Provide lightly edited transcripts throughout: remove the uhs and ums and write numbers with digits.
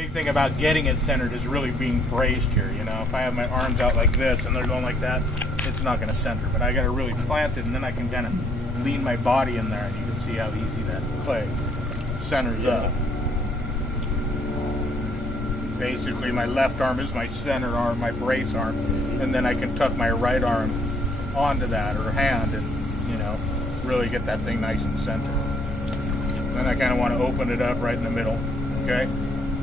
big thing about getting it centered is really being braced here. You know, if I have my arms out like this and they're going like that, it's not going to center. But I got to really plant it, and then I can kind of lean my body in there, and you can see how easy that clay centers up. Basically, my left arm is my center arm, my brace arm, and then I can tuck my right arm onto that, or hand, and, you know, really get that thing nice and centered. Then I kind of want to open it up right in the middle, okay?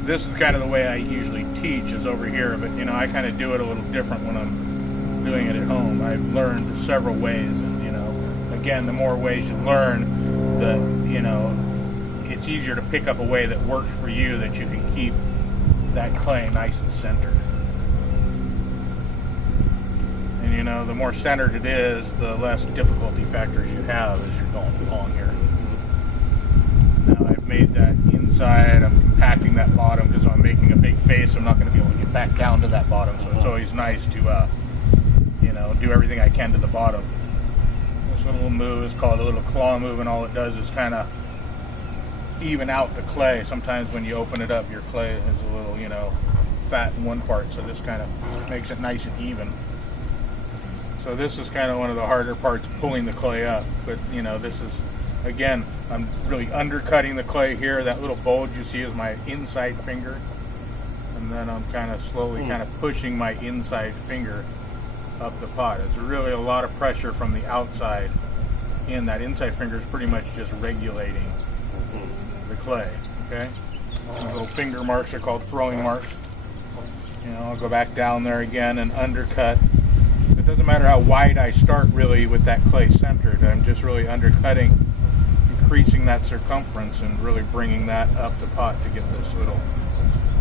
This is kind of the way I usually teach, is over here, but, you know, I kind of do it a little different when I'm doing it at home. I've learned several ways, and, you know, again, the more ways you learn, the, you know, it's easier to pick up a way that works for you, that you can keep that clay nice and centered. And, you know, the more centered it is, the less difficulty factors you have as you're going along here. Now I've made that inside, I'm compacting that bottom, because I'm making a big face, I'm not going to be able to get back down to that bottom, so it's always nice to, you know, do everything I can to the bottom. This little move is called a little claw move, and all it does is kind of even out the clay. Sometimes when you open it up, your clay is a little, you know, fat in one part, so this kind of makes it nice and even. So this is kind of one of the harder parts, pulling the clay up, but, you know, this is, again, I'm really undercutting the clay here. That little bulge you see is my inside finger, and then I'm kind of slowly kind of pushing my inside finger up the pot. It's really a lot of pressure from the outside in. That inside finger is pretty much just regulating the clay, okay? These little finger marks are called throwing marks. You know, I'll go back down there again and undercut. It doesn't matter how wide I start, really, with that clay centered. I'm just really undercutting, increasing that circumference, and really bringing that up the pot to get this little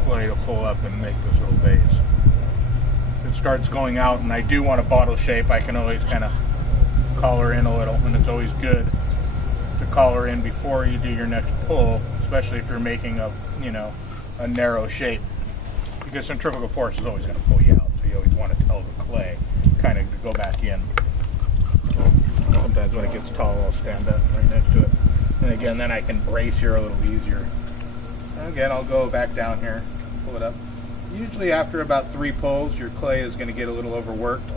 clay to pull up and make this little vase. If it starts going out and I do want a bottle shape, I can always kind of collar in a little, and it's always good to collar in before you do your next pull, especially if you're making a, you know, a narrow shape, because centrifugal force is always going to pull you out, so you always want to tell the clay kind of to go back in. Sometimes when it gets tall, I'll stand up right next to it, and again, then I can brace here a little easier. And again, I'll go back down here, pull it up. Usually after about 3 pulls, your clay is going to get a little overworked.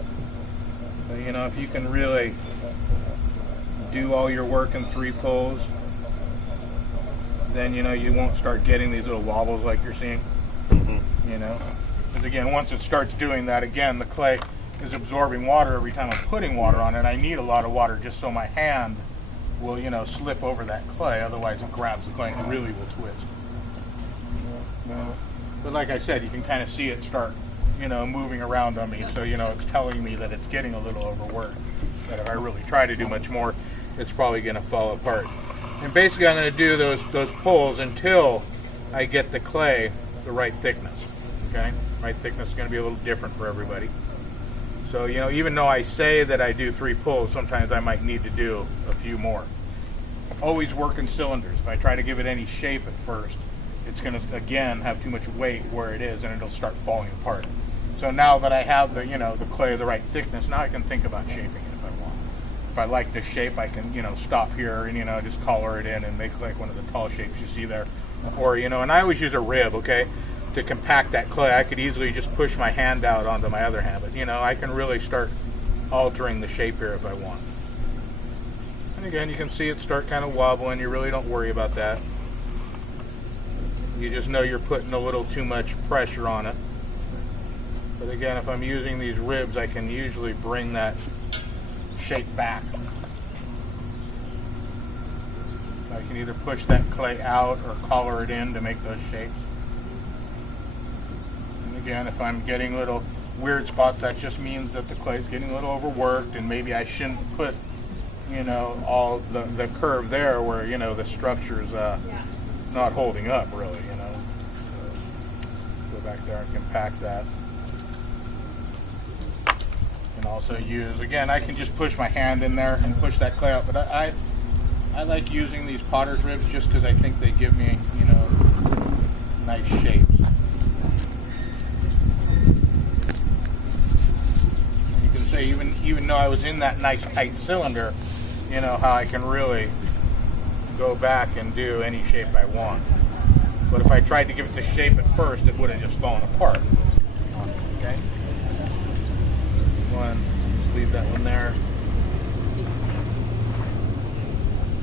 So, you know, if you can really do all your work in 3 pulls, then, you know, you won't start getting these little wobbles like you're seeing. You know, because again, once it starts doing that, again, the clay is absorbing water every time I'm putting water on it. I need a lot of water just so my hand will, you know, slip over that clay. Otherwise, it grabs the clay and it really will twist. But like I said, you can kind of see it start, you know, moving around on me. So, you know, it's telling me that it's getting a little overworked. That if I really try to do much more, it's probably going to fall apart. And basically, I'm going to do those pulls until I get the clay the right thickness. Okay, right thickness is going to be a little different for everybody. So, you know, even though I say that I do 3 pulls, sometimes I might need to do a few more. Always work in cylinders. If I try to give it any shape at first, it's going to, again, have too much weight where it is, and it'll start falling apart. So now that I have the, you know, the clay of the right thickness, now I can think about shaping it if I want. If I like this shape, I can, you know, stop here and, you know, just collar it in and make like one of the tall shapes you see there. Or, you know, and I always use a rib, okay, to compact that clay. I could easily just push my hand out onto my other hand, but, you know, I can really start altering the shape here if I want. And again, you can see it start kind of wobbling. You really don't worry about that. You just know you're putting a little too much pressure on it. But again, if I'm using these ribs, I can usually bring that shape back. I can either push that clay out or collar it in to make those shapes. And again, if I'm getting little weird spots, that just means that the clay is getting a little overworked, and maybe I shouldn't put, you know, all the curve there where, you know, the structure's not holding up really, you know. So go back there and compact that. And also use, again, I can just push my hand in there and push that clay out, but I like using these potter's ribs just because I think they give me, you know, nice shapes. And you can say, even though I was in that nice tight cylinder, you know, how I can really go back and do any shape I want. But if I tried to give it the shape at first, it would have just fallen apart. Okay? Just leave that one there.